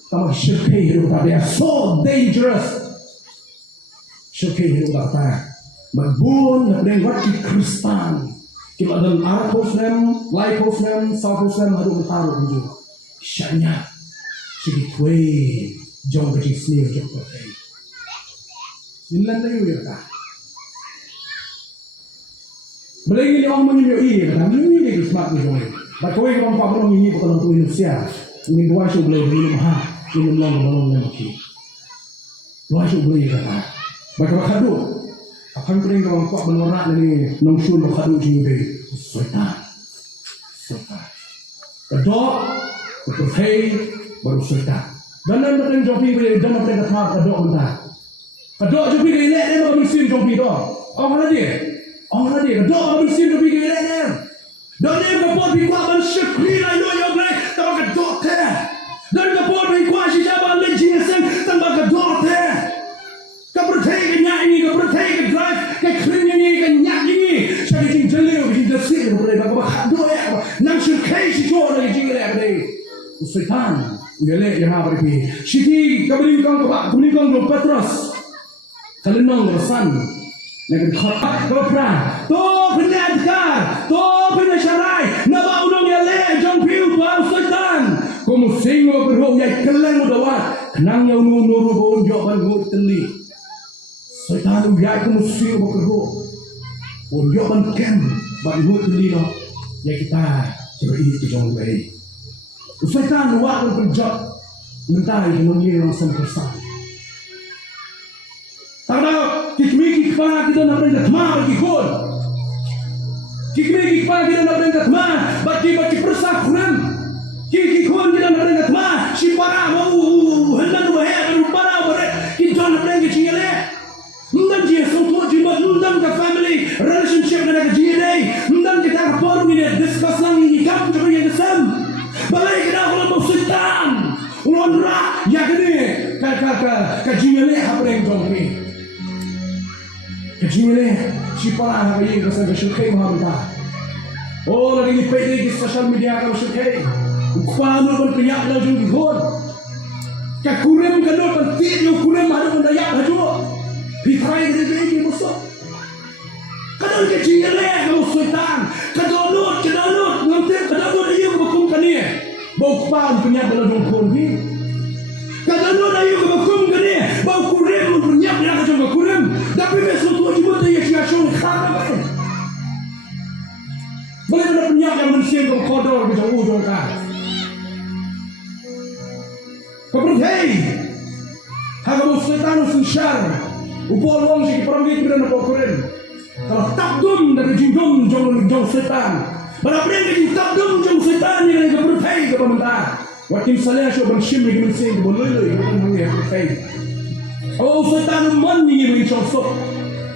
tamang syirkai hidup ta dia so dangerous syirkai hidup ta magbun na deng wat ki Kristan kila dan arposnem laiposnem saposnem hadu mataru ju syanya sige kwe jong ka sneer jong pertai inlan tayo ya. Belagi ni orang mengingat ini, kadang ini smart ni join. Bagai orang paham ini bukan untuk Indonesia. Ini dua show boleh beli mahal, ini belum lagi. Dua show boleh kata. Bagai kado, akan kering orang kuat menorak ni nongsun kado jiwe. Setan. Kedok, berhei baru setan. Dan nanti jopi boleh dan nanti kata kedok mentah. Kedok jopi ni ni mau mesin jopi tu. Orang dia kedok mau mesin jopi ni ni. Dan dia kapot bikuat ban syekri lai no yo blai tambah kedok teh. Dan kapot bikuat si jaban le jinsen tambah kedok teh. Kapertai ke nyak ini, kapertai ke drive, ke clean ini, ke nyak ini. Saya jing jeleu, jing desir boleh bak kedok ya. Nang syekri si jo lagi jing le boleh. Setan, uyale yang apa ni? Siti kabelingkong Petros. Kalenong rasan. Nak khot kopra. To penyadkar, to penyasyarai. Naba unong yale jong piu tuan setan. Komu singo berhok ya keleng udawa. Kenang ya unu nuru bon joban ngut teli. Setan ya komu singo berhok. Bon joban kem ban ngut teli no. Ya kita coba itu jong baik. Setan luar berjot mentai menunggu langsung kesan. Tahu kikmi kikpa kita nak berangkat mah bagi kon. Kikmi kikpa kita nak berangkat mah bagi persak kuram. Kiki kon kita nak berangkat mah si para mau hendak dua hari baru para boleh kita nak berangkat cingale. Ndan dia suatu jimat ndan ke family relationship dengan dia ndan kita perlu ni discuss lagi kamu coba yang kesam. Balai kita kalau setan, ulonra, ya kini, kajingale apa yang jombi, kajingale, siapa apa yang rasa bersyukur mahamta. Oh lagi ni pede di social media kalau syukur, ukpanu pun penyak dah jombi god, kakurem kadang penting yo kurem ada pun dayak baju, hitrai dia musuh. Kadang kajingale kalau setan, kadang nanti kadang dia berhukum kini. Bau pan penyak dalam dongkol ni. Kadang ayu berhukum kini. Bau kurem penyak dia kacau berkurem. Tapi besok tu cuma dia siasong khana baik. Boleh ada penyak yang mensiang kau kodor macam ujung kan. Kepercayai. Hagamu setan ususyar. Upol wong si perambit bila nak kurem. Kalau takdum dari jingdum jong setan. Berapa yang kita tabung jom setan yang kita berfai ke pemerintah. Waktu misalnya saya bersyim dengan sen boleh kita boleh berfai. Oh setan man yang ingin sosok.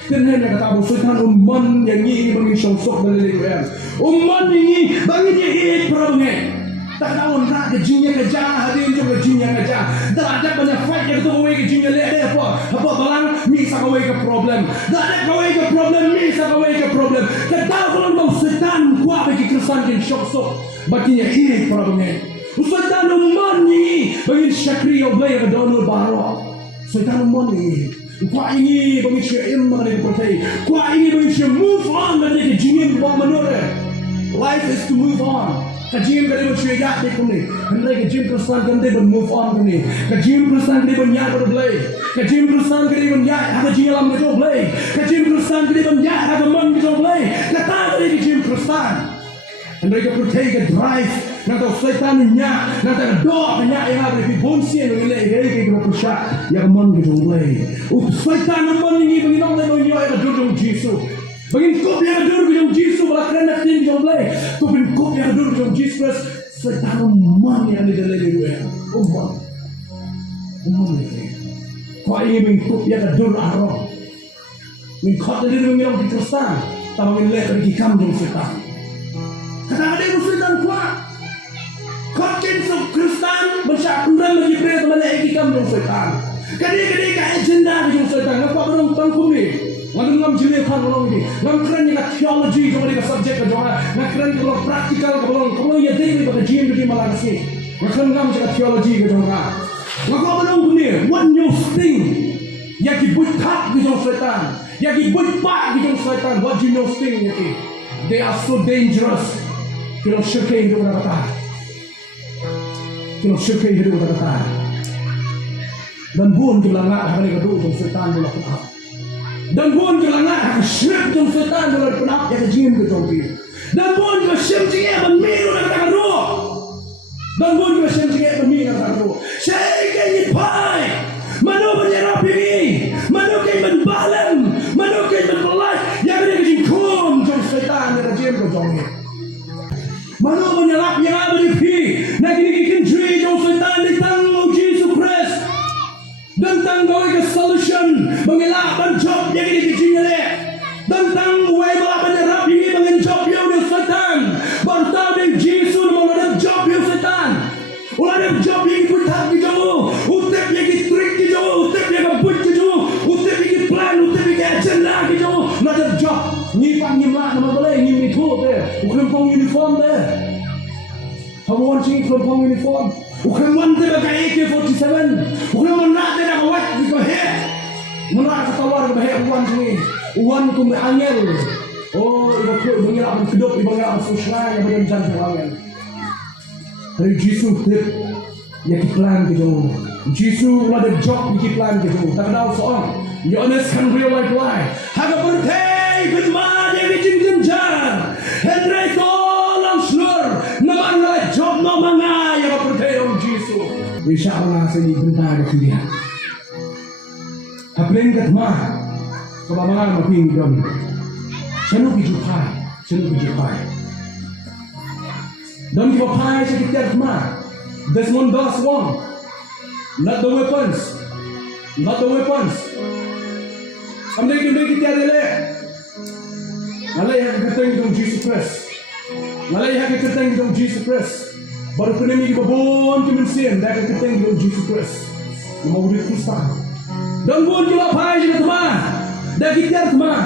Kenapa kata Abu setan man yang ingin sosok dari dia. Man ini bagi dia ini problemnya. Tak tahu nak kejinya kerja hari ini juga kejinya kerja. Tak ada banyak fight yang tu kau kejinya leh apa balang misa kau ke problem. Tak ada kau ke problem misa kau ke problem. Tak tahu kalau kau setan kuat bagi Kristen yang sok baginya ini problemnya. Setan umani bagi syakri yang boleh berdonor baru. Setan umani. Kuat ini bagi syai'im mana dipercayai. Kuat ini bagi syai' move on dari kejinya buat menolak. Life is to move on. Kajim kali bersyariat di kini. Hendak kajim Kristen kali move on kini. Kajim Kristen kali bernyat berbelai. Kajim Kristen kali bernyat ada jilam kejauh belai. Kajim Kristen kali bernyat ada man kejauh belai. Kata kali kajim Kristen. Hendak percaya drive. Nanti setan nyak, nanti doa nyak yang ada di bonsi yang nilai yang kita percaya yang man kejauh belai. Setan man ini menginang dan menyoy kejauh Yesus. Bagi kau yang hadir dalam Yesus, balakran nak tinggi jauh lagi. Kau bagi kau yang hadir dalam Yesus, setan man yang ada dalam diri. Man ni. Kau ini bagi kau yang hadir arah. Bagi kau hadir mengiram di Kristen, tapi menilai bagi kamu jauh setan. Kata ada yang setan kuat. Kau kinsuk Kristen bersyakuran bagi pria teman lagi kamu jauh setan. Kadang-kadang kau agenda jauh setan. Kau berang tangkum ni. Ngam jilid kan belum ini. Ngam keren yang theology kemudian ke subjek ke jangan. Ngam keren kalau praktikal ke belum. Kalau ia jadi pada jim jadi malah sih. Ngam cakap theology ke jangan. Ngam belum ini. What new thing? Yang dibuat tak di jauh setan. Yang dibuat pak di jauh setan. What you know thing yang they are so dangerous. Kalau syirkai itu kata. Kalau syirkai itu kata. Dan pun kita ngak hari kedua jauh setan boleh kata. Dan pun kalau nak syirik jom setan dalam penap yang kejim ke jom dia. Dan pun kalau syirik dia bermiru nak kata roh. Dan pun kalau syirik dia bermiru nak kata roh. Saya kaya pai. Manu menyerap diri. Manu kaya menbalam. Manu kaya menbelas. Yang dia kejim kum jom setan yang kejim ke jom dia. Manu menyerap yang ada di pi. Nak kini kendri jom setan di tanggung Yesus Kristus. Dan tanggung ke solution mengelak job yang ini kecilnya le. Dan tanggung balap menyerap ini mengenjob yang dia setan. Bertahu dengan Yesus mengenjob job yang setan. Ulah ada job yang kutak di jauh. Utip yang trik di jauh. Utip yang but di jauh. Utip yang plan. Utip yang agenda di jauh. Nak ada job. Nyipang nyimlah nama boleh. Nyim itu deh. Ukrempong uniform deh. Hawan sih ukrempong uniform. Ukrempong deh pakai AK-47. Ukrempong nak deh nak awak di head. Menolak ketawar bahaya uan sini. Uan ku angel. Oh, ibu ku mengelak kedop, ibu mengelak susah yang berjalan angel. Dari Yesus tip yang plan gitu. Yesus ada job yang plan gitu. Tak ada soal. You understand real life life. Haga bertei bermad yang bikin genjar. Henry tolong slur. Nama adalah job nama ngai yang bertei om Yesus. Insyaallah saya bentar dia. Habling kat mah, kebamangan mungkin dom. Senu bijupai. Dom bijupai sekitar mah. Desmond Doss won. Not the weapons. Ambil kita le. Malay hak keteng dom Jesus Christ. Baru kena ni babon kemensian dah keteng dom Jesus Christ. Mau Kristen. Dan pun juga pai juga teman. Dah kita teman.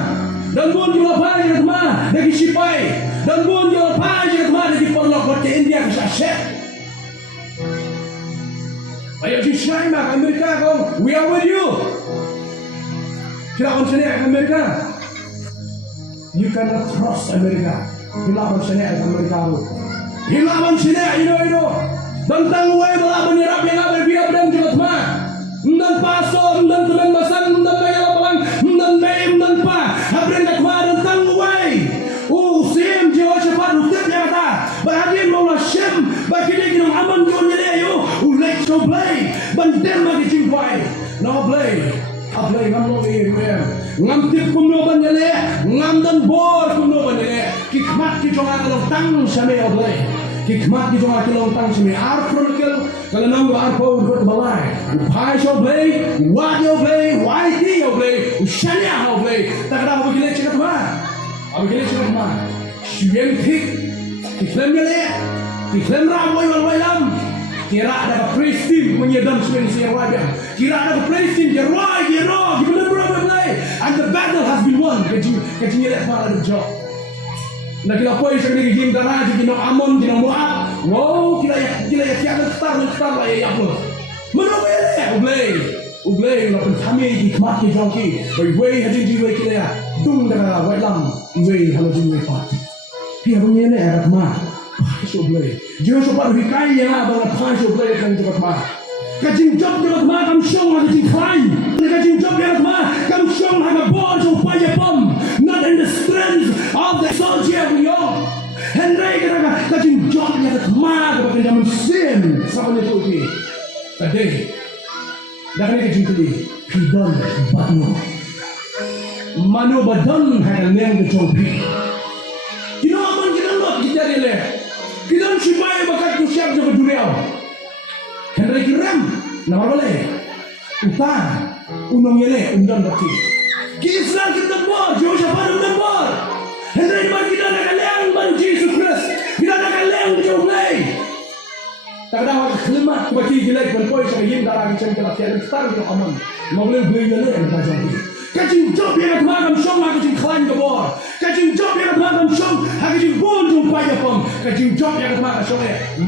Dan pun juga pai juga teman. Dah kisipai. Dan pun juga pai juga teman. Dah diperlok ke India ke Syekh. Ayo di China ke Amerika kau. We are with you. Kita akan sini ke Amerika. You cannot trust Amerika. Kita akan sini ke Amerika. Kita akan sini ino. Tentang way bala menyerap yang ada biar pedang juga teman. Mendan pasor, mendan teman basan, mendan bayar lapangan, mendan bay, mendan pa. Habrin kat kemarin tanggung way. Sim jiwa cepat rutip yang kata. Bahagian maulah sim. Bagi dia kena aman jiwa nyeri ayo. Ulek so play. Bandem bagi cimpay. No play. Aplay ngam lo ngam tip kumno ban nyeri. Ngam dan bor kumno ban nyeri. Kikmat kijonga kalau tang sami aplay. Kikmat kijonga kalau tang sami. Arfronikel. Kalau nanggo arpo urut balai, upai show play, what you play, YT you play, ushanya you play. Tak ada apa gila cakap mana? Syuyen tik, diklaim ramai lam. Kira ada praise team menyedam syuyen siar wajah. Kira ada praise team dia roh, gimana berapa play? And the battle has been won. Kajinya lihat mana ada job. Nak kita poin sekali game darah, kita amon, kita muat. Wow, kita ya tiada star lah ya apa. Menurut saya, ublay, lapan kami di kemati jongki. Way hadi jiwa kita ya, dung dengan way lam, way halu jiwa party. Pia bangin erat ma. Pasyo blay. Diyo so pa hikaya nga bang pasyo blay kan jabat ma. Kajing job jabat ma kam syong ha kajing climb. Kajing job jabat ma kam syong ha ka ball so paya pom. Not in the strength of the soldier of young. Henry kata kajing job jabat ma ka bakan jaman sin sa kanya tuti. Tadi dah ni kajing tadi pidon batno. Manu badan hai neng ke chongpi. Kino aman kinalot kita dile. Kidan simay bakat ko siya sa dunia. Henry kiram na mabale. Uta unong yele undan baki. Kisran kita bor, Joshua paru dan bor. Henry man kita nakaleng man Jesus Christ. Kita nakaleng joglay. Takda kelima baki gilek berpoy sa yin darang chen kala tiada star to aman. Mabale beyele en tajam. Kajing job yang agam syong kajing klan gebor. Kajing job yang agam syong kajing bon jum paya pom. Kajing job yang agam syong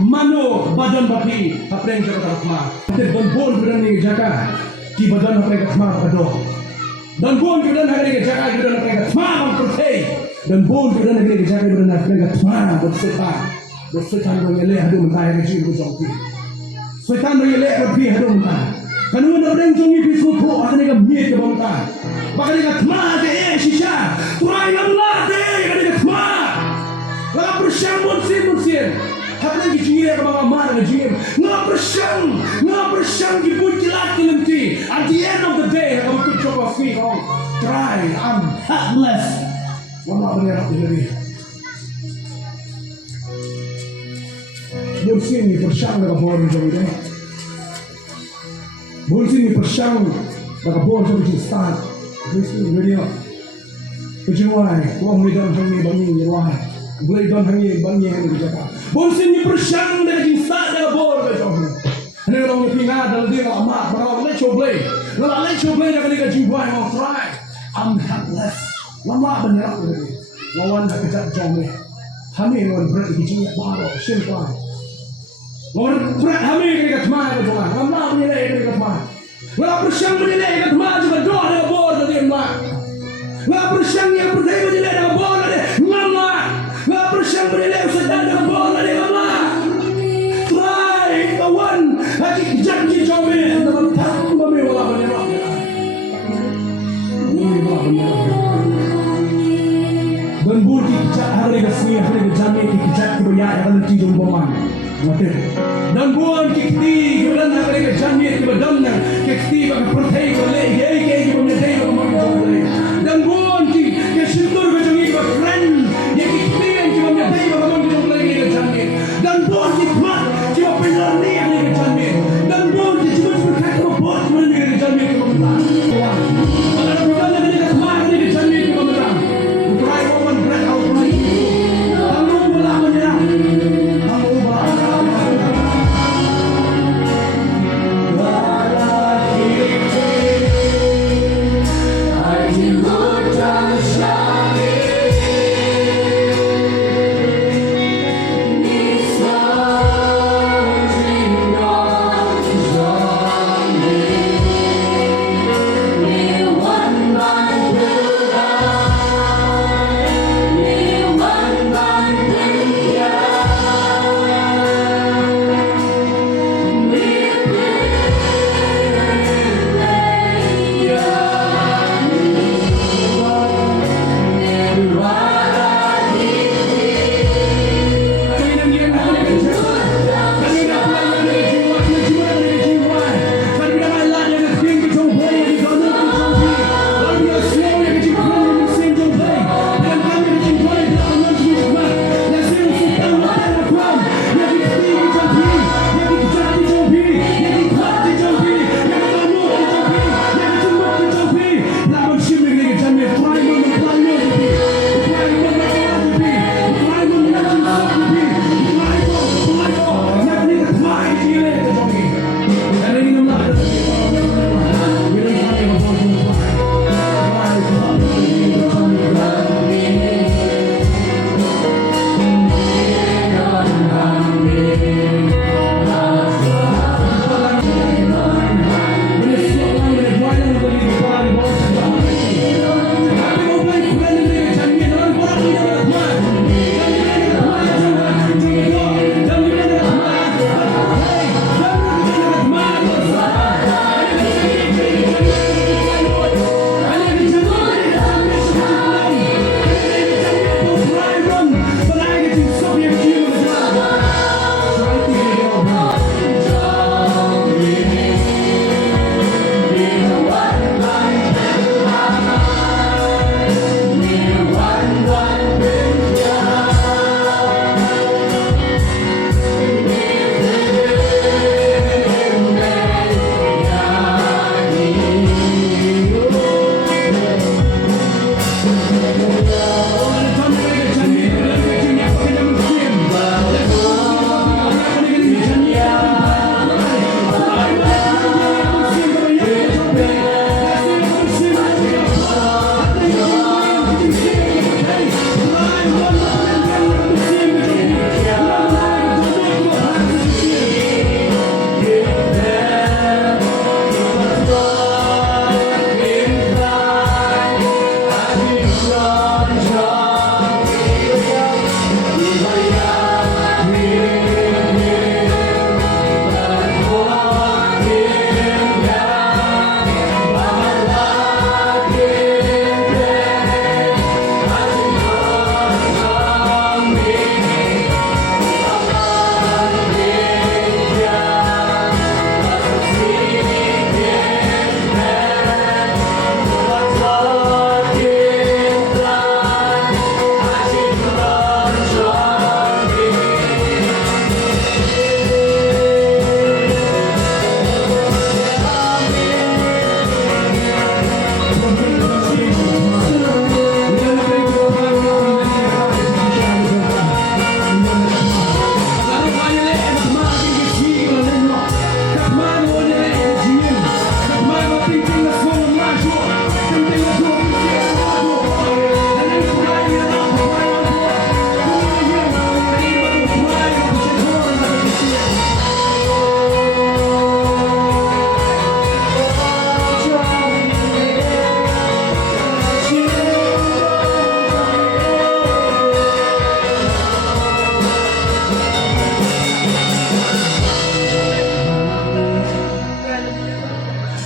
mano badan bapi apreng jaga takma. Ter don bon beran ni jaga ki badan apreng takma kado. Dan bon beran hari ni jaga beran apreng takma bang protei. Dan bon beran hari ni jaga beran apreng takma bersetan. Bersetan dong ele hadu mentai kajing ko jongpi. Setan dong ele rapi hadu mentai. Kanu na orang jongi bisu pro akan ika miet ke bangka. Bakal ika tma ke shisha. Turai lamla de akan ika tma. Laga bersang monsin. Hakna ki jingi ke bang amar ke jingi. Nga bersang ki pun kilat kelenti. At the end of the day, kamu pun coba free kau. Try, I'm helpless. Wala benar diri. Monsin ni bersang ke bawah jongi deh. Boleh ni persang, bagi bol jadi start, boleh video. Kejuai, uang medan hangi bangi yerai, boleh dan hangi bangi yang dijaga. Boleh ni persang dari start dari bol betul. Ini orang yang pingat dalam dia amat, kalau lek coblay dari kejuai mau try. I'm helpless. Lama benar lagi. Lawan dah kejap jom ni. Kami lawan berat kejuai baru, simpan. Lawan berat kami kena kemana kejuai. Lama menilai kena kemana. Wala persyang menilai kat ma juga doa dengan bor tadi mak. Wala persyang yang berdaya menilai dengan bor tadi mama. Wala persyang menilai setan dengan bor tadi mama. Try kawan lagi janji jome dalam tahu kami wala menyerah. Dan bor kita hari kesini hari kejami kita kebayar akan tidur baman. Dan buan kikti kemudian hari kejami kemudian kikti bagi pertai boleh ye kemudian kemudian dan buan ki kesentur kejangi bagi friend ye kikti yang kemudian bagi lagi kejami dan buan ki kuat cuma benar ni hari kejami dan buan ki cuma berkata buat mana kejami kemudian ada bukan lagi kemana ni kejami kemudian try one breath out right kamu malah menyerah kamu malah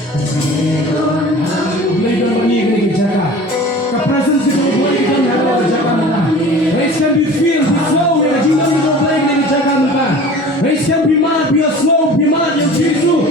Boleh kita bagi ke jaga. Ke presence itu boleh kita jaga mana. Raise can be feel, be slow. Ya jiwa kita boleh kita jaga mana. Raise can be mad, be slow, be mad. Yang Yesus